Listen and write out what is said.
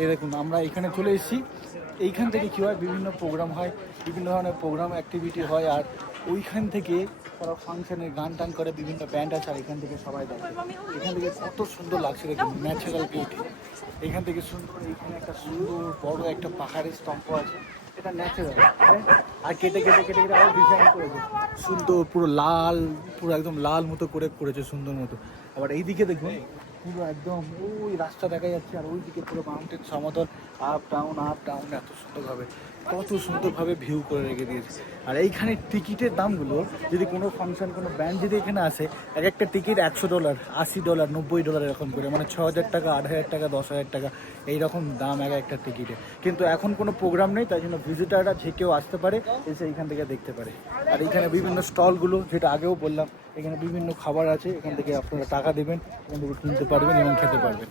এই দেখুন আমরা এখানে চলে এসেছি। এইখান থেকে কী হয়, বিভিন্ন প্রোগ্রাম হয়, বিভিন্ন ধরনের প্রোগ্রাম অ্যাক্টিভিটি হয়, আর ওইখান থেকে তারা ফাংশনের গান টান করে, বিভিন্ন ব্যান্ড আছে, আর এখান থেকে সবাই দেখে। এখান থেকে কত সুন্দর লাগছে দেখুন, ন্যাচারাল বিউটি। এখান থেকে সুন্দর, এখানে একটা সুন্দর বড় একটা পাহাড়ের স্তম্ভ আছে, এটা ন্যাচারাল, হ্যাঁ। আর কেটে কেটে কেটে কেটে আরও ডিজাইন করেছে সুন্দর, পুরো লাল, পুরো একদম লাল মতো করে করেছে সুন্দর মতো। আবার এইদিকে দেখুন পুরো একদম ওই রাস্তা দেখা যাচ্ছে, আর ওইদিকে পুরো মাউন্টেন সমতল, আপ ডাউন এত সুন্দরভাবে, কত সুন্দরভাবে ভিউ করে রেখে দিয়েছে। আর এইখানে টিকিটের দামগুলো, যদি কোনো ফাংশন, কোনো ব্যান্ড যদি এখানে আসে, এক একটা টিকিট $100, $80, $90 এরকম করে, মানে 6,000 টাকা, 8,000 টাকা, 10,000 টাকা এইরকম দাম এক একটা টিকিটে। কিন্তু এখন কোনো প্রোগ্রাম নেই, তাই জন্য ভিজিটাররা যে কেউ আসতে পারে, এসে এইখান থেকে দেখতে পারে। আর এইখানে বিভিন্ন স্টলগুলো, যেটা আগেও বললাম, এখানে বিভিন্ন খাবার আছে, এখান থেকে আপনারা টাকা দেবেন, এখান থেকে কিনতে পারবেন এবং খেতে পারবেন।